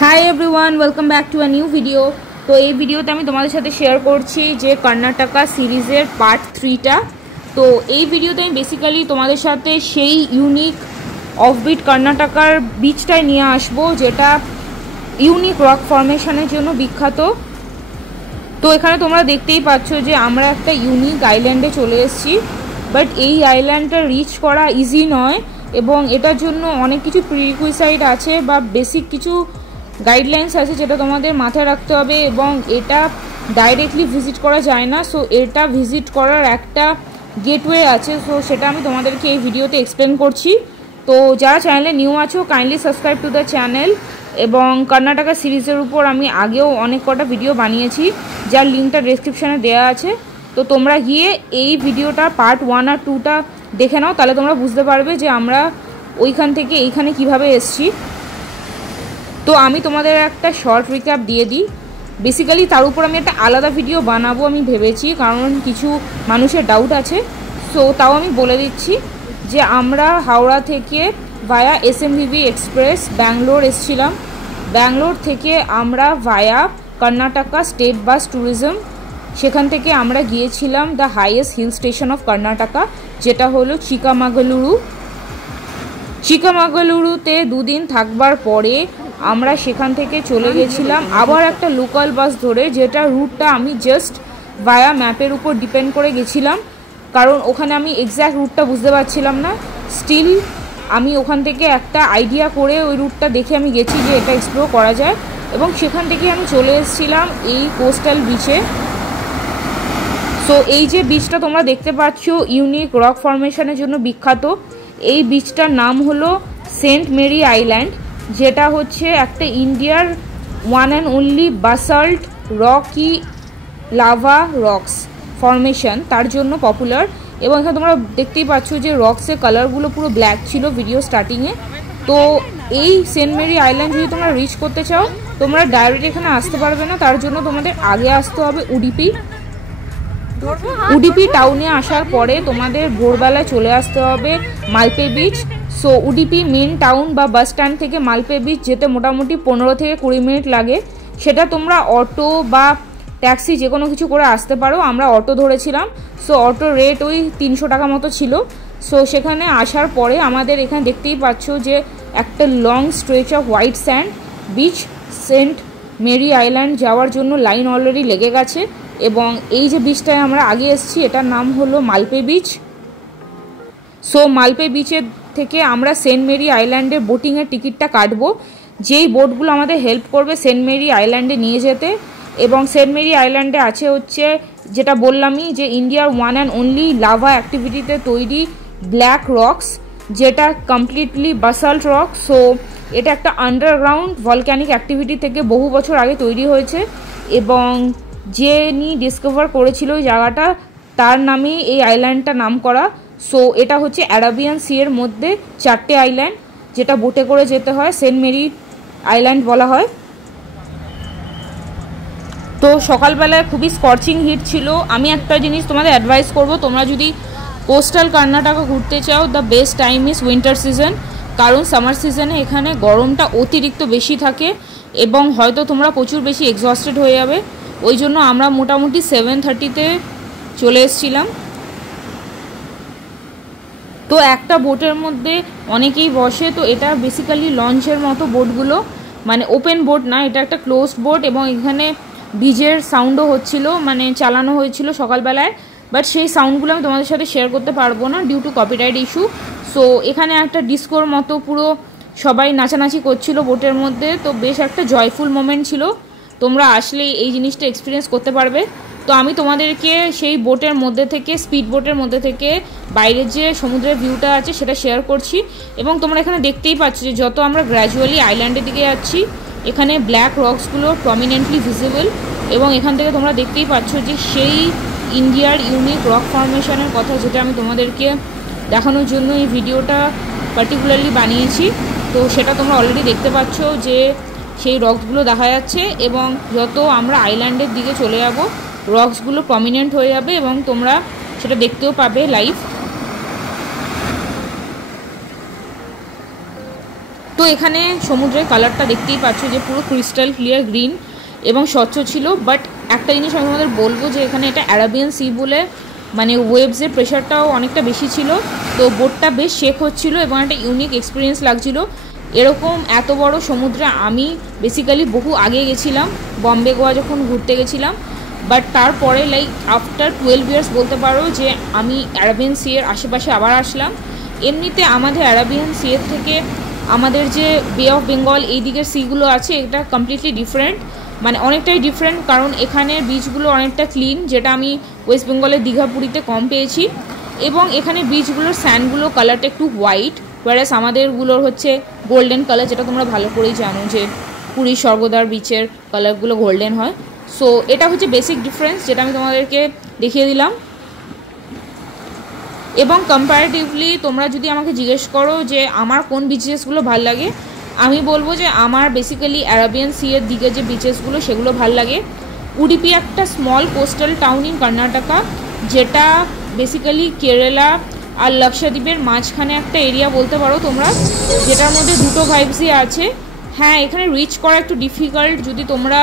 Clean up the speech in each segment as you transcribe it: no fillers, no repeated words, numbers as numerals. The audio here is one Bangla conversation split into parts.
High everyone welcome back to a new video. तो ये भिडियोते आमी तोमादेर साथे शेयर करछि जे कर्नाटका सिरिजेर पार्ट 3टा। तो ये भिडियोते आमी बेसिकली तोमादेर साथे सेई यूनिक अफबिट कर्नाटकार बीचटाई निये आसबो जेटा यूनिक रक फर्मेशनेर जोन्नो बिख्यात। तो एखाने तोमरा देखतेई पाচ্ছো जे आमरा एकटा यूनिक आइलैंडे चले एसेछि, बाट এই আইল্যান্ডটা রিচ করা ইজি নয় এবং এটার জন্য অনেক কিছু প্রিরিকুইসাইট আছে বা বেসিক কিছু গাইডলাইন্স আছে যেটা তোমাদের মাথায় রাখতে হবে এবং এটা ডাইরেক্টলি ভিজিট করা যায় না। সো এটা ভিজিট করার একটা গেটওয়ে আছে, সো সেটা আমি তোমাদেরকে এই ভিডিওতে এক্সপ্লেন করছি। তো যারা চ্যানেলে নিউ আছো kindly subscribe to the channel. এবং কর্ণাটকা সিরিজের উপর আমি আগেও অনেক কটা ভিডিও বানিয়েছি যার লিঙ্কটা ডেসক্রিপশানে দেওয়া আছে। তো তোমরা গিয়ে এই ভিডিওটা পার্ট 1 আর 2টা দেখে নাও, তাহলে তোমরা বুঝতে পারবে যে আমরা ওইখান থেকে এইখানে কিভাবে এসেছি। তো আমি তোমাদের একটা শর্ট রিক্যাপ দিয়ে দিই। বেসিক্যালি তার উপর আমি একটা আলাদা ভিডিও বানাবো আমি ভেবেছি, কারণ কিছু মানুষের ডাউট আছে। সো তাও আমি বলে দিচ্ছি যে আমরা হাওড়া থেকে ভায়া এসএমভিভি এক্সপ্রেস ব্যাঙ্গালোর এসেছিলাম। ব্যাঙ্গালোর থেকে আমরা via Karnataka state bus tourism, সেখান থেকে আমরা গিয়েছিলাম the highest hill station of Karnataka যেটা হলো চিকামাগালুরু। চিকামাগালুরুতে দুদিন থাকবার পরে আমরা সেখান থেকে চলে গেছিলাম আবার একটা লোকাল বাস ধরে, যেটা রুটটা আমি জাস্ট ভায়া ম্যাপের উপর ডিপেন্ড করে গেছিলাম, কারণ ওখানে আমি এক্স্যাক্ট রুটটা বুঝতে পারছিলাম না। স্টিল আমি ওখান থেকে একটা আইডিয়া করে ওই রুটটা দেখে আমি গেছি যে এটা এক্সপ্লোর করা যায় এবং সেখান থেকে আমি চলে এসেছিলাম এই কোস্টাল বিচে। সো এই যে বিচটা তোমরা দেখতে পাচ্ছ ইউনিক রক ফর্মেশনের জন্য বিখ্যাত, এই বিচটার নাম হলো সেন্ট মেরি আইল্যান্ড, যেটা হচ্ছে একটা ইন্ডিয়ার one and only basalt rocky lava rocks formation, তার জন্য পপুলার। এবং এখানে তোমরা দেখতেই পাচ্ছ যে রক্সের কালারগুলো পুরো ব্ল্যাক ছিল ভিডিও স্টার্টিংয়ে। তো এই সেন্ট মেরি আইল্যান্ড যদি তোমরা রিচ করতে চাও তোমরা ডাইরেক্ট এখানে আসতে পারবে না, তার জন্য তোমাদের আগে আসতে হবে উডিপি। উডিপি টাউনে আসার পরে তোমাদের ভোরবেলায় চলে আসতে হবে Malpe beach. So Udupi main town বা বাস স্ট্যান্ড থেকে মালপে বিচ যেতে মোটামুটি 15 থেকে 20 মিনিট লাগে। সেটা তোমরা অটো বা ট্যাক্সি যে কোনো কিছু করে আসতে পারো। আমরা অটো ধরেছিলাম, সো অটোর রেট ওই 300 টাকা মতো ছিল। সো সেখানে আসার পরে আমাদের এখানে দেখতেই পাচ্ছ যে একটা long stretch of white sand beach, Saint Mary Island যাওয়ার জন্য লাইন অলরেডি লেগে গেছে। এবং এই যে বিচটায় আমরা আগে এসেছি এটার নাম হলো মালপে বিচ। সো মালপে বিচের থেকে আমরা সেন্ট মেরি আইল্যান্ডের বোটিংয়ের টিকিটটা কাটবো, যেই বোটগুলো আমাদের হেল্প করবে সেন্ট মেরি আইল্যান্ডে নিয়ে যেতে। এবং সেন্ট মেরি আইল্যান্ডে আছে হচ্ছে যেটা বললামই যে ইন্ডিয়ার ওয়ান অ্যান্ড অনলি লাভা অ্যাক্টিভিটিতে তৈরি ব্ল্যাক রক্স, যেটা কমপ্লিটলি বাসাল্ট রক। সো এটা একটা আন্ডারগ্রাউন্ড ভলক্যানিক অ্যাক্টিভিটি থেকে বহু বছর আগে তৈরি হয়েছে এবং যিনি ডিসকভার করেছিল ওই জায়গাটা তার নামেই এই আইল্যান্ডটা নাম করা। সো এটা হচ্ছে অ্যারাবিয়ান সি এর মধ্যে 4টে আইল্যান্ড যেটা বোটে করে যেতে হয়, সেন্ট মেরি আইল্যান্ড বলা হয়। তো সকালবেলায় খুবই স্কর্চিং হিট ছিল। আমি একটা জিনিস তোমাদের অ্যাডভাইস করব, তোমরা যদি কোস্টাল কর্ণাটকা ঘুরতে চাও the best time is winter season, কারণ সামার সিজনে এখানে গরমটা অতিরিক্ত বেশি থাকে এবং হয়তো তোমরা প্রচুর বেশি এক্সস্টেড হয়ে যাবে। ওই জন্য আমরা মোটামুটি 7:30-তে চলে এসেছিলাম। তো একটা বোটের মধ্যে অনেকেই বসে, তো এটা বেসিক্যালি লঞ্চের মতো বোটগুলো, মানে ওপেন বোট না, এটা একটা ক্লোজড বোট। এবং এখানে ডিজের সাউন্ডও হচ্ছিল, মানে চালানো হয়েছিল সকালবেলায়, বাট সেই সাউন্ডগুলো আমি তোমাদের সাথে শেয়ার করতে পারবো না due to copyright issue. So এখানে একটা ডিস্কোর মতো পুরো সবাই নাচানাচি করছিল বোটের মধ্যে, তো বেশ একটা জয়ফুল মোমেন্ট ছিল। তোমরা আসলে এই জিনিসটা এক্সপিরিয়েন্স করতে পারবে। তো আমি তোমাদেরকে সেই বোটের মধ্যে থেকে, স্পিড বোটের মধ্যে থেকে বাইরের যে সমুদ্রের ভিউটা আছে সেটা শেয়ার করছি। এবং তোমরা এখানে দেখতেই পাচ্ছ যে যত আমরা গ্র্যাজুয়ালি আইল্যান্ডের দিকে যাচ্ছি এখানে ব্ল্যাক রক্সগুলো প্রমিনেন্টলি ভিজিবল। এবং এখান থেকে তোমরা দেখতেই পাচ্ছ যে সেই ইন্ডিয়ার ইউনিক রক ফর্মেশনের কথা যেটা আমি তোমাদেরকে দেখানোর জন্য এই ভিডিওটা পার্টিকুলারলি বানিয়েছি। তো সেটা তোমরা অলরেডি দেখতে পাচ্ছ যে সেই রক্সগুলো দেখা যাচ্ছে এবং যত আমরা আইল্যান্ডের দিকে চলে যাব রক্সগুলো প্রমিনেন্ট হয়ে যাবে এবং তোমরা সেটা দেখতেও পাবে লাইভ। তো এখানে সমুদ্রের কালারটা দেখতেই পাচ্ছ যে পুরো ক্রিস্টাল ক্লিয়ার গ্রিন এবং স্বচ্ছ ছিল। বাট একটা জিনিস আমি তোমাদের বলবো যে এখানে এটা অ্যারাবিয়ান সি বলে মানে ওয়েভসের প্রেশারটাও অনেকটা বেশি ছিল, তো বোটটা বেশ শেক হচ্ছিল এবং একটা ইউনিক এক্সপিরিয়েন্স লাগছিল। এরকম এত বড় সমুদ্রে আমি বেসিক্যালি বহু আগে গেছিলাম, বম্বে গোয়া যখন ঘুরতে গেছিলাম, বাট তারপরে লাইক আফটার 12 ইয়ার্স বলতে পারো যে আমি অ্যারাবিয়ান সি এর আশেপাশে আবার আসলাম। এমনিতে আমাদের অ্যারাবিয়ান সি এর থেকে আমাদের যে বে অফ বেঙ্গল এই দিকের সিগুলো আছে এটা কমপ্লিটলি ডিফারেন্ট, মানে অনেকটাই ডিফারেন্ট, কারণ এখানের বিচগুলো অনেকটা ক্লিন, যেটা আমি ওয়েস্ট বেঙ্গলের দীঘা পুরীতে কম পেয়েছি। এবং এখানে বিচগুলোর স্যান্ডগুলো কালারটা একটু হোয়াইট, ওয়ারাস আমাদেরগুলোর হচ্ছে গোল্ডেন কালার, যেটা তোমরা ভালো করেই জানো যে পুরীর স্বর্গদ্বার বিচের কালারগুলো গোল্ডেন হয়। সো এটা হচ্ছে বেসিক ডিফারেন্স যেটা আমি তোমাদেরকে দেখিয়ে দিলাম। এবং কম্পারেটিভলি তোমরা যদি আমাকে জিজ্ঞেস করো যে আমার কোন বিচেসগুলো ভাল লাগে, আমি বলবো যে আমার বেসিক্যালি অ্যারাবিয়ান সি এর দিকে যে বিচেসগুলো সেগুলো ভাল লাগে। উডুপি একটা small coastal town in Karnataka, যেটা বেসিক্যালি কেরালা আর লাক্ষাদ্বীপের মাঝখানে একটা এরিয়া বলতে পারো তোমরা, যেটার মধ্যে দুটো ভাইবসই আছে। হ্যাঁ, এখানে রিচ করা একটু ডিফিকাল্ট। যদি তোমরা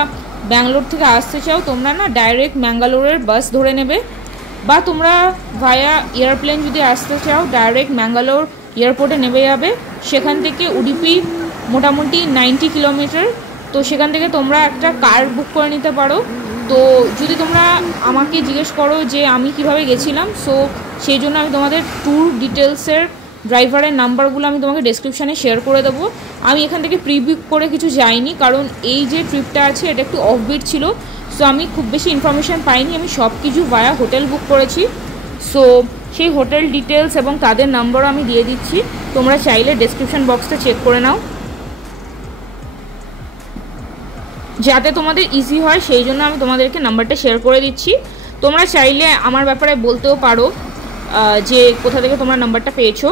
ব্যাঙ্গালোর থেকে আসতে চাও তোমরা না ডাইরেক্ট ম্যাঙ্গালোরের বাস ধরে নেবে, বা তোমরা ভায়া এয়ারপ্লেন যদি আসতে চাও ডাইরেক্ট ম্যাঙ্গালোর এয়ারপোর্টে নেমে যাবে। সেখান থেকে উডুপি মোটামুটি 90 কিলোমিটার, তো সেখান থেকে তোমরা একটা কার বুক করে নিতে পারো। তো যদি তোমরা আমাকে জিজ্ঞেস করো যে আমি কিভাবে গেছিলাম, সো সেই জন্য আমি তোমাদের ট্যুর ডিটেলসের ড্রাইভারের নাম্বারগুলো আমি তোমাকে ডেসক্রিপশানে শেয়ার করে দেবো। আমি এখান থেকে প্রি বুক করে কিছু যাইনি, কারণ এই যে ট্রিপটা আছে এটা একটু অফবিট ছিল, সো আমি খুব বেশি ইনফরমেশান পাইনি। আমি সব কিছু ভায়া হোটেল বুক করেছি। সো সেই হোটেল ডিটেলস এবং তাদের নাম্বারও আমি দিয়ে দিচ্ছি, তোমরা চাইলে ডেসক্রিপশান বক্সটা চেক করে নাও, যাতে তোমাদের ইজি হয় সেই জন্য আমি তোমাদেরকে নাম্বারটা শেয়ার করে দিচ্ছি। তোমরা চাইলে আমার ব্যাপারে বলতেও পারো যে কোথা থেকে তোমরা নাম্বারটা পেয়েছো।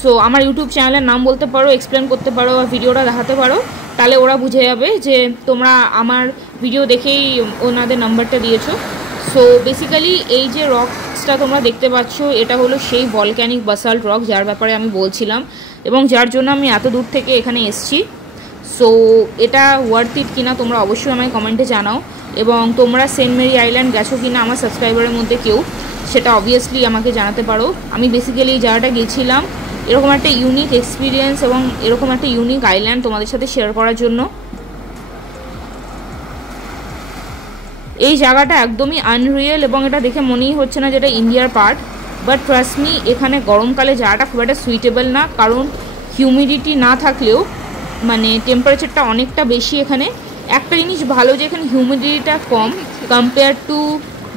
সো আমার ইউটিউব চ্যানেলের নাম বলতে পারো, এক্সপ্লেন করতে পারো, বা ভিডিওটা দেখাতে পারো, তাহলে ওরা বুঝে যাবে যে তোমরা আমার ভিডিও দেখেই ওনাদের নাম্বারটা দিয়েছো। সো বেসিক্যালি এই যে রকসটা তোমরা দেখতে পাচ্ছ এটা হলো সেই ভলক্যানিক বাসাল্ট রক যার ব্যাপারে আমি বলছিলাম এবং যার জন্য আমি এত দূর থেকে এখানে এসেছি। সো এটা ওয়ার্থ ইট কিনা তোমরা অবশ্যই আমায় কমেন্টে জানাও, এবং তোমরা সেন্ট মেরি আইল্যান্ড গেছো কিনা আমার সাবস্ক্রাইবারের মধ্যে কেউ, সেটা অবভিয়াসলি আমাকে জানাতে পারো। আমি বেসিক্যালি এই জায়গাটা গেছিলাম এরকম একটা ইউনিক এক্সপিরিয়েন্স এবং এরকম একটা ইউনিক আইল্যান্ড তোমাদের সাথে শেয়ার করার জন্য। এই জায়গাটা একদমই আনরিয়েল এবং এটা দেখে মনেই হচ্ছে না যেটা ইন্ডিয়ার পার্ট, বাট ট্রাস্ট মি এখানে গরমকালে জায়গাটা খুব একটা সুইটেবল না, কারণ হিউমিডিটি না থাকলেও মানে টেম্পারেচারটা অনেকটা বেশি এখানে। একটা জিনিস ভালো যে এখানে হিউমিডিটিটা কম কম্পেয়ার টু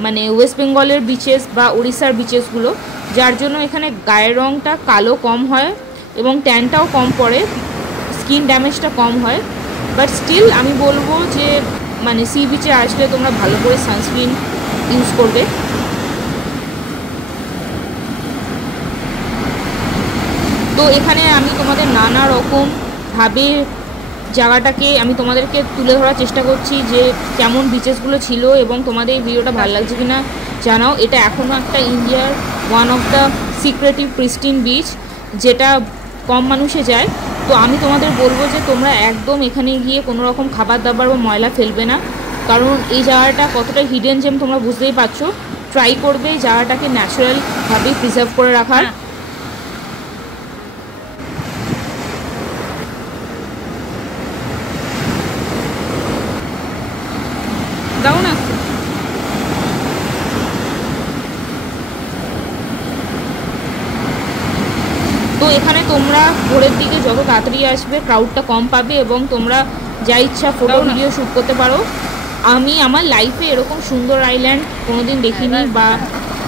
মানে ওয়েস্ট বেঙ্গলের বিচেস বা উড়িষ্যার বিচেসগুলো, যার জন্য এখানে গায়ের রঙটা কালো কম হয় এবং ট্যানটাও কম পড়ে, স্কিন ড্যামেজটা কম হয়। বাট স্টিল আমি বলবো যে মানে সি বিচে আসলে তোমরা ভালো করে সানস্ক্রিন ইউজ করবে। তো এখানে আমি তোমাদের নানা রকমভাবে জায়গাটাকে আমি তোমাদেরকে তুলে ধরার চেষ্টা করছি যে কেমন বিচেসগুলো ছিল, এবং তোমাদের এই ভিডিওটা ভালো লাগছে কিনা জানাও। এটা এখনও একটা ইন্ডিয়ার one of the secretive pristine beach, যেটা কম মানুষে যায়। তো আমি তোমাদের বলবো যে তোমরা একদম এখানে গিয়ে কোনো রকম খাবার দাবার বা ময়লা ফেলবে না, কারণ এই জায়গাটা কতটা হিডেন জেম তোমরা বুঝতেই পারছো। ট্রাই করবে জায়গাটাকে ন্যাচারালভাবে প্রিজার্ভ করে রাখার। দাও না। তো এখানে তোমরা ভোরের দিকে যত তাড়াতাড়ি আসবে ক্রাউডটা কম পাবে এবং তোমরা যা ইচ্ছা ফটো ভিডিও শ্যুট করতে পারো। আমি আমার লাইফে এরকম সুন্দর আইল্যান্ড কোনোদিন দেখিনি, বা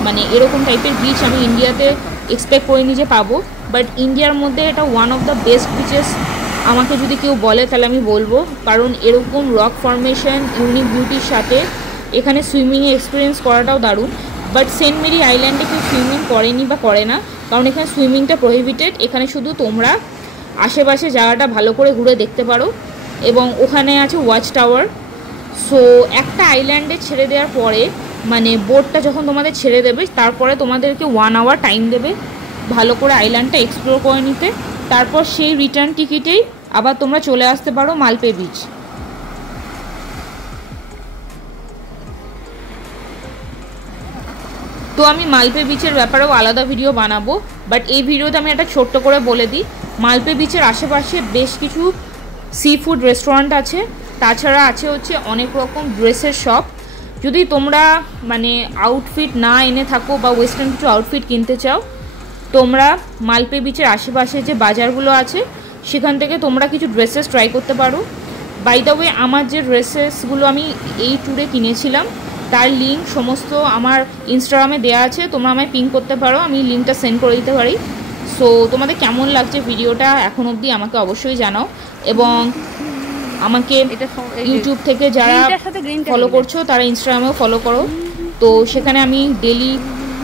মানে এরকম টাইপের বিচ আমি ইন্ডিয়াতে এক্সপেক্ট করিনি যে পাবো, বাট ইন্ডিয়ার মধ্যে এটা one of the best bitches আমাকে যদি কেউ বলে তাহলে আমি বলবো, কারণ এরকম রক ফরমেশন ইউনিক বিউটির সাথে এখানে সুইমিংয়ে এক্সপিরিয়েন্স করাটাও দারুণ। বাট সেন্ট মেরি আইল্যান্ডে কেউ সুইমিং করেনি বা করে না, কারণ এখানে সুইমিংটা প্রহিবিটেড। এখানে শুধু তোমরা আশেপাশে জায়গাটা ভালো করে ঘুরে দেখতে পারো, এবং ওখানে আছে ওয়াচ টাওয়ার। সো একটা আইল্যান্ডে ছেড়ে দেওয়ার পরে মানে বোটটা যখন তোমাদের ছেড়ে দেবে তারপরে তোমাদেরকে 1 আওয়ার টাইম দেবে ভালো করে আইল্যান্ডটা এক্সপ্লোর করে নিতে। তারপর সেই রিটার্ন টিকিটেই আবার তোমরা চলে আসতে পারো মালপে বিচ। তো আমি মালপে বিচের ব্যাপারেও আলাদা ভিডিও বানাবো, বাট এই ভিডিওতে আমি একটা ছোট্ট করে বলে দিই, মালপে বিচের আশেপাশে বেশ কিছু সি ফুড রেস্টুরেন্ট আছে, তাছাড়া আছে হচ্ছে অনেক রকম ড্রেসের শপ। যদি তোমরা মানে আউটফিট না এনে থাকো বা ওয়েস্টার্ন কিছু আউটফিট কিনতে চাও, তোমরা মালপে বিচের আশেপাশে যে বাজারগুলো আছে সেখান থেকে তোমরা কিছু ড্রেসেস ট্রাই করতে পারো। বাই দ্য ওয়ে, আমার যে ড্রেসেসগুলো আমি এই ট্যুরে কিনেছিলাম তার লিঙ্ক সমস্ত আমার ইনস্টাগ্রামে দেওয়া আছে, তোমরা আমায় পিং করতে পারো, আমি লিঙ্কটা সেন্ড করে দিতে পারি। সো তোমাদের কেমন লাগছে ভিডিওটা এখন অবধি আমাকে অবশ্যই জানাও, এবং আমাকে ইউটিউব থেকে যারা ফলো করছো তারা ইনস্টাগ্রামেও ফলো করো। তো সেখানে আমি ডেলি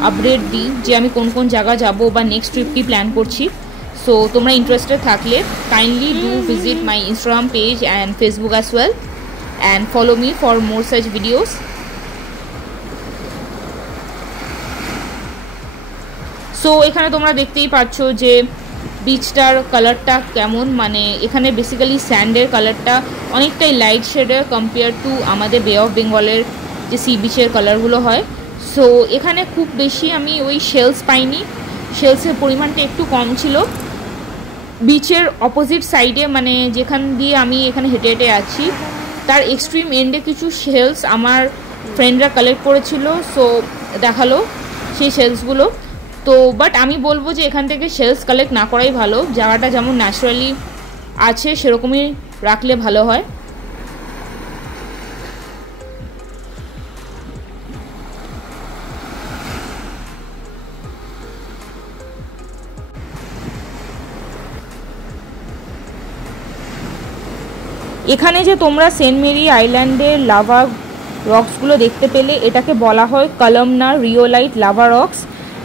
আপডেট দিই যে আমি কোন কোন জায়গা যাব বা নেক্সট ট্রিপ কি প্ল্যান করছি। সো তোমরা ইন্টারেস্টেড থাকলে kindly do visit my Instagram page and Facebook as well, and follow me for more such videos. So এখানে তোমরা দেখতেই পাচ্ছ যে বিচটার কালারটা কেমন, মানে এখানে বেসিক্যালি স্যান্ডের কালারটা অনেকটাই লাইট শেডের কম্পেয়ার টু আমাদের বে অফ বেঙ্গলের যে সি বিচের কালারগুলো হয়। সো এখানে খুব বেশি আমি ওই শেলস পাইনি, শেলসের পরিমাণটা একটু কম ছিল। বিচের অপোজিট সাইডে মানে যেখান দিয়ে আমি এখানে হেঁটে হেঁটে আছি তার এক্সট্রিম এন্ডে কিছু শেলস আমার ফ্রেন্ডরা কালেক্ট করেছিল, সো দেখালো সেই শেলসগুলো। তো বাট আমি বলবো যে এখান থেকে শেলস কালেক্ট না করাই ভালো, জায়গাটা যেমন ন্যাচারালি আছে সেরকমই রাখলে ভালো হয়। এখানে যে তোমরা সেন্ট মেরি আইল্যান্ডের লাভা রক্সগুলো দেখতে পেলে, এটাকে বলা হয় কলামনার রিওলাইট লাভা রক্স,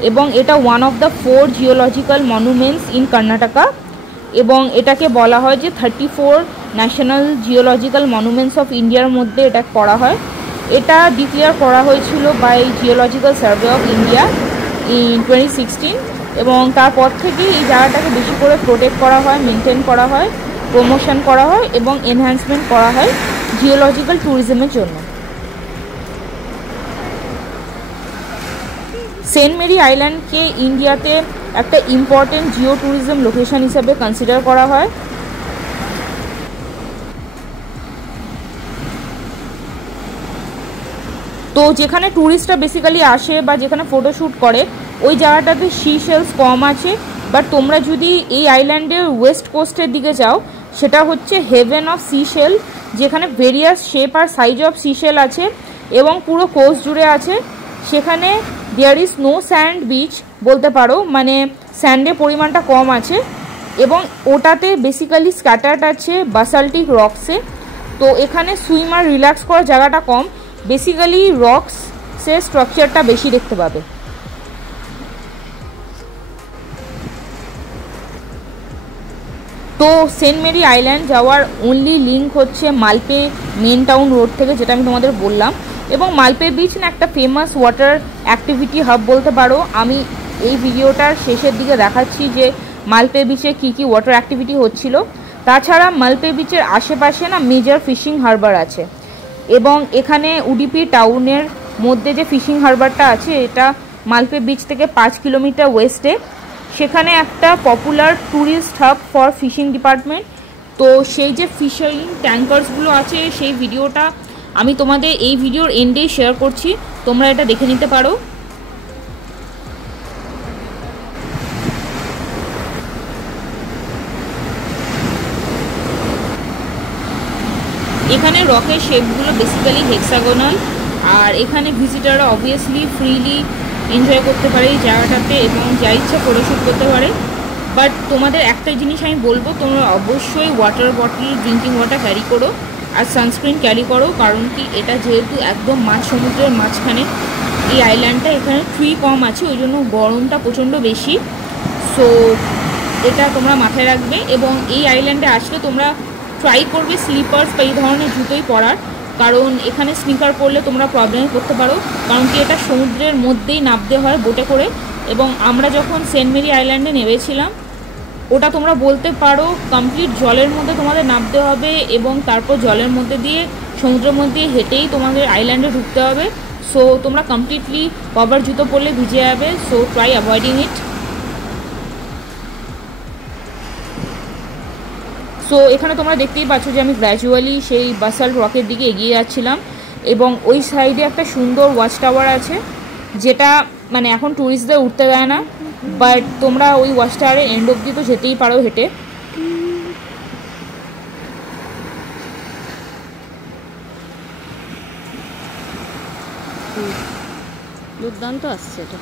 এবং এটা one of the 4 geological monuments in Karnataka, এবং এটাকে বলা হয় যে 34 ন্যাশনাল জিওলজিক্যাল মনুমেন্টস অফ ইন্ডিয়ার মধ্যে এটা করা হয়। এটা ডিক্লেয়ার করা হয়েছিল by Geological Survey of India in 2016, এবং তারপর থেকে এই জায়গাটাকে বেশি করে প্রোটেক্ট করা হয়, মেনটেন করা হয়, প্রমোশন করা হয় এবং এনহ্যান্সমেন্ট করা হয় জিওলজিক্যাল ট্যুরিজমের জন্য। সেন্ট মেরি আইল্যান্ডকে ইন্ডিয়াতে একটা ইম্পর্টেন্ট জিও ট্যুরিজম লোকেশন হিসেবে কনসিডার করা হয়। তো যেখানে ট্যুরিস্টরা বেসিক্যালি আসে বা যেখানে ফটোশ্যুট করে ওই জায়গাটাতে সি শেলস কম আছে, বাট তোমরা যদি এই আইল্যান্ডের ওয়েস্ট কোস্টের দিকে যাও সেটা হচ্ছে হেভেন অফ সি শেল, যেখানে ভেরিয়াস শেপ আর সাইজ অফ সি শেল আছে এবং পুরো কোস্ট জুড়ে আছে। সেখানে there is no sand beach বলতে পারো, মানে স্যান্ডের পরিমাণটা কম আছে এবং ওটাতে বেসিক্যালি স্ক্যাটার্ড আছে বাসাল্টিক রক্সে। তো এখানে সুইম আর রিল্যাক্স করার জায়গাটা কম, বেসিক্যালি রক্সের স্ট্রাকচারটা বেশি দেখতে পাবে। তো সেন্ট মেরি আইল্যান্ড যাওয়ার অনলি লিঙ্ক হচ্ছে মালপে মেন টাউন রোড থেকে, যেটা আমি তোমাদের বললাম, এবং মালপে বিচ না একটা ফেমাস ওয়াটার অ্যাক্টিভিটি হাব বলতে পারো। আমি এই ভিডিওটার শেষের দিকে দেখাচ্ছি যে মালপে বিচে কী কী ওয়াটার অ্যাক্টিভিটি হচ্ছিল। তাছাড়া মালপে বিচের আশেপাশে না মেজর ফিশিং হারবার আছে, এবং এখানে উডিপি টাউনের মধ্যে যে ফিশিং হারবারটা আছে এটা মালপে বিচ থেকে 5 কিলোমিটার ওয়েস্টে। সেখানে একটা popular tourist hub for fishing department. তো সেই যে ফিশিং ট্যাঙ্কার্সগুলো আছে সেই ভিডিওটা আমি তোমাদের এই ভিডিওর এন্ডেই শেয়ার করছি, তোমরা এটা দেখে নিতে পারো। এখানে রকের শেপগুলো বেসিক্যালি হেক্সাগোনাল, আর এখানে ভিজিটাররা অবভিয়াসলি ফ্রিলি এনজয় করতে পারে এই জায়গাটাতে এবং যা ইচ্ছা ফটোশ্যুট করতে পারে। বাট তোমাদের একটা জিনিস আমি বলবো, তোমরা অবশ্যই water bottle, drinking water carry করো আর সানস্ক্রিন ক্যারি করো, কারণ কি এটা যেহেতু একদম সমুদ্রের মাঝখানে এই আইল্যান্ডটা, এখানে ট্রি কম আছে, ওই জন্য গরমটা প্রচণ্ড বেশি। সো এটা তোমরা মাথায় রাখবে, এবং এই আইল্যান্ডে আসলে তোমরা ট্রাই করবে স্লিপার্স বা এই ধরনের জুতোই পরার, কারণ এখানে স্নিকার পরলে তোমরা প্রবলেমে পড়তে পারো, কারণ কি এটা সমুদ্রের মধ্যেই নামতে হয় বোটে করে। এবং আমরা যখন সেন্ট মেরি আইল্যান্ডে নেমেছিলাম ওটা তোমরা বলতে পারো কমপ্লিট জলের মধ্যে তোমাদের নামতে হবে এবং তারপর জলের মধ্যে দিয়ে সমুদ্রের মধ্যে হেঁটেই তোমাদের আইল্যান্ডে ঢুকতে হবে। সো তোমরা কমপ্লিটলি কভার জুতো পরলে ভিজে যাবে, সো ট্রাই অ্যাভয়েডিং ইট। সো এখানে তোমরা দেখতেই পাচ্ছ যে আমি গ্র্যাজুয়ালি সেই বাসাল্ট রকের দিকে এগিয়ে যাচ্ছিলাম এবং ওই সাইডে একটা সুন্দর ওয়াচ টাওয়ার আছে যেটা মানে এখন ট্যুরিস্টদের উঠতে দেয় না, বাট তোমরা ওই ওয়াচ টাওয়ারের এন্ড অবধি তো যেতেই পারো হেঁটে। দুর্দান্ত আসছে এটা।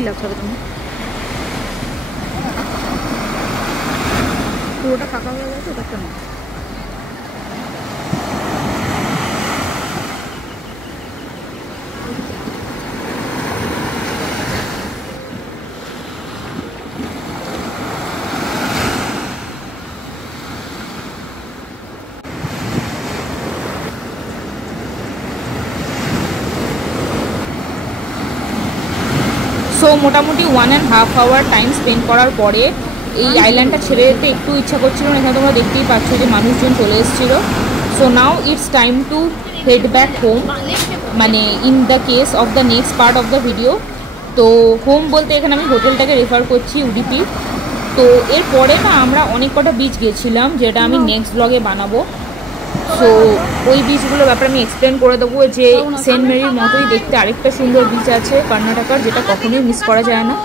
কি লাগছে তুমি? পুরোটা ফাঁকা হয়ে গেছে, ওটা কেন? সো মোটামুটি 1.5 আওয়ার টাইম স্পেন্ড করার পরে এই আইল্যান্ডটা ছেড়ে যেতে একটু ইচ্ছা করছিল না। এখানে তোমরা দেখতেই পাচ্ছ যে মানুষজন চলে এসেছিলো। So now it's time to head back home, মানে in the case of the next part of the video. তো হোম বলতে এখানে আমি হোটেলটাকে রেফার করছি, উডিপি। তো এরপরে না আমরা অনেক কটা বিচ গেছিলাম যেটা আমি নেক্সট ব্লগে বানাবো। সো ওই বিচগুলোর ব্যাপারে আমি এক্সপ্লেন করে দেবো। যে সেন্ট মেরির মতোই দেখতে আরেকটা সুন্দর বিচ আছে কর্ণাটকার, যেটা কখনোই মিস করা যায় না।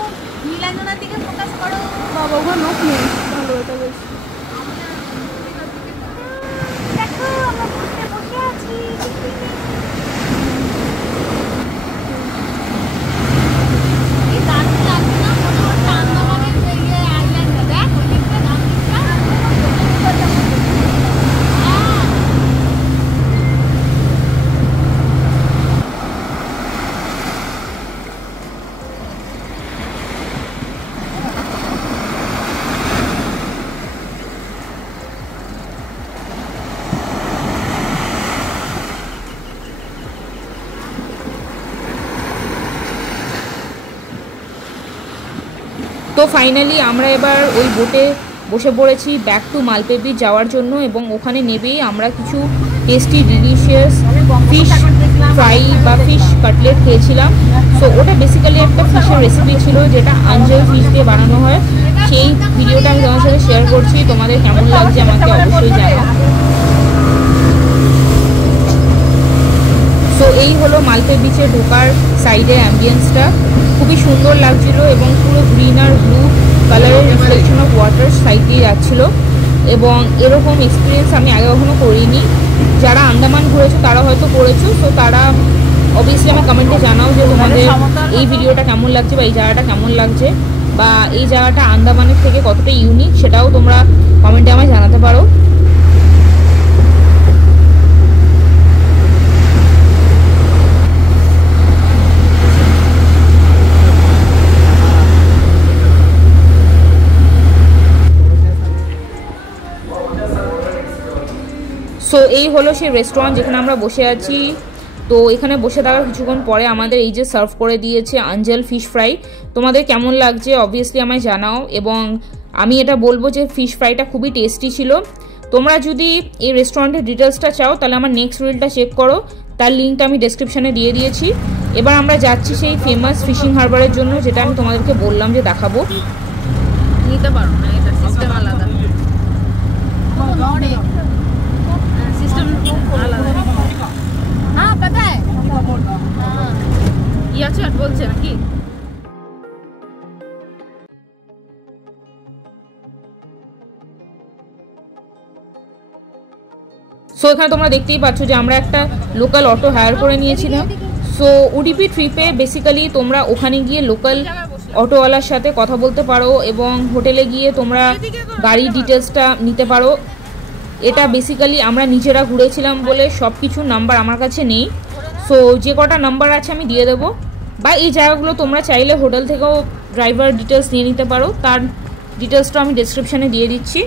তো ফাইনালি আমরা এবার ওই বোটে বসে পড়েছি ব্যাক টু মালপে বিচ যাওয়ার জন্য, এবং ওখানে নেবেই আমরা কিছু টেস্টি ডিলিশিয়াস ফিশ ফ্রাই বা ফিশ কাটলেট খেয়েছিলাম। সো ওটা বেসিক্যালি একটা ফিশের রেসিপি ছিল যেটা আঞ্জল ফিশ দিয়ে বানানো হয়। সেই ভিডিওটা আমি তোমার সাথে শেয়ার করছি, তোমাদের কেমন লাগছে আমাকে অবশ্যই জানাও। সো এই হলো মালপে বিচে ঢোকার সাইডে অ্যাম্বিয়েন্সটা, খুবই সুন্দর লাগছিল এবং পুরো গ্রিন আর ব্লু কালারের রিফ্লেকশন অফ ওয়াটার সাইড দিয়ে যাচ্ছিলো, এবং এরকম এক্সপিরিয়েন্স আমি আগে কখনো করিনি। যারা আন্দামান ঘুরেছো তারা হয়তো করেছো, তো তারা অবভিয়াসলি আমার কমেন্টে জানাও যে তোমাদের এই ভিডিওটা কেমন লাগছে বা এই জায়গাটা কেমন লাগছে, বা এই জায়গাটা আন্দামানের থেকে কতটা ইউনিক সেটাও তোমরা কমেন্টে আমায় জানাতে পারো। সো এই হলো সেই রেস্টুরেন্ট যেখানে আমরা বসে আছি। তো এখানে বসে থাকার কিছুক্ষণ পরে আমাদের এই যে সার্ভ করে দিয়েছে আঞ্জল ফিশ ফ্রাই। তোমাদের কেমন লাগছে অবভিয়াসলি আমায় জানাও, এবং আমি এটা বলবো যে ফিশ ফ্রাইটা খুবই টেস্টি ছিল। তোমরা যদি এই রেস্টুরেন্টের ডিটেলসটা চাও তাহলে আমার নেক্সট রিলটা চেক করো, তার লিঙ্কটা আমি ডেসক্রিপশানে দিয়ে দিয়েছি। এবার আমরা যাচ্ছি সেই ফেমাস ফিশিং হারবারের জন্য, যেটা আমি তোমাদেরকে বললাম যে দেখাবো। নিতে পারো না, এটা সিস্টেম আলাদা, সিস্টেম আলাদা। হ্যাঁ পাতা है ইয়া চাট বলছে নাকি। সো এখানে তোমরা দেখতেই পাচ্ছ যে আমরা একটা লোকাল অটো হায়ার করে নিয়েছিলাম। সো উডিপি ট্রিপে বেসিক্যালি তোমরা ওখানে গিয়ে লোকাল অটোওয়ালার সাথে কথা বলতে পারো এবং হোটেলে গিয়ে তোমরা গাড়ির ডিটেলসটা নিতে পারো। এটা বেসিক্যালি আমরা নিজেরা ঘুরেছিলাম বলে সব কিছু নাম্বার আমার কাছে নেই। সো যে কটা নাম্বার আছে আমি দিয়ে দেবো, বা এই জায়গাগুলো তোমরা চাইলে হোটেল থেকেও ড্রাইভার ডিটেলস নিয়ে নিতে পারো, তার ডিটেলসটা আমি ডেসক্রিপশানে দিয়ে দিচ্ছি।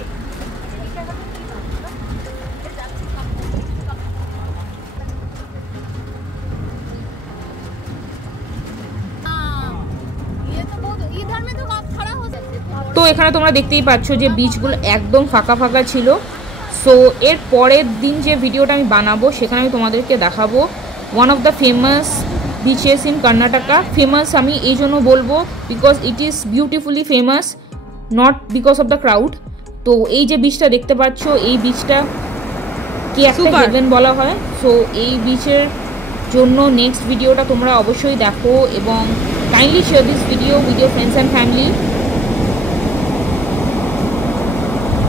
তো এখানে তোমরা দেখতেই পাচ্ছ যে বিচগুলো একদম ফাঁকা ফাঁকা ছিল। সো এর পরের দিন যে ভিডিওটা আমি বানাবো সেখানে আমি তোমাদেরকে দেখাবো one of the famous bitches in Karnataka. Famous আমি এই জন্য বলবো because it is beautifully famous, not because of the crowd. তো এই যে বিচটা দেখতে পাচ্ছ, এই বিচটা কি একটা হেভেন বলা হয়। সো এই বিচের জন্য নেক্সট ভিডিওটা তোমরা অবশ্যই দেখো এবং kindly share this video with your friends and family.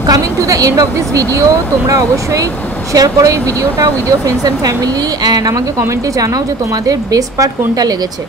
Coming to the end of this video, তোমরা অবশ্যই শেয়ার করো এই ভিডিওটা with your friends and family and আমাকে কমেন্টে জানাও যে তোমাদের বেস্ট পার্ট কোনটা লেগেছে।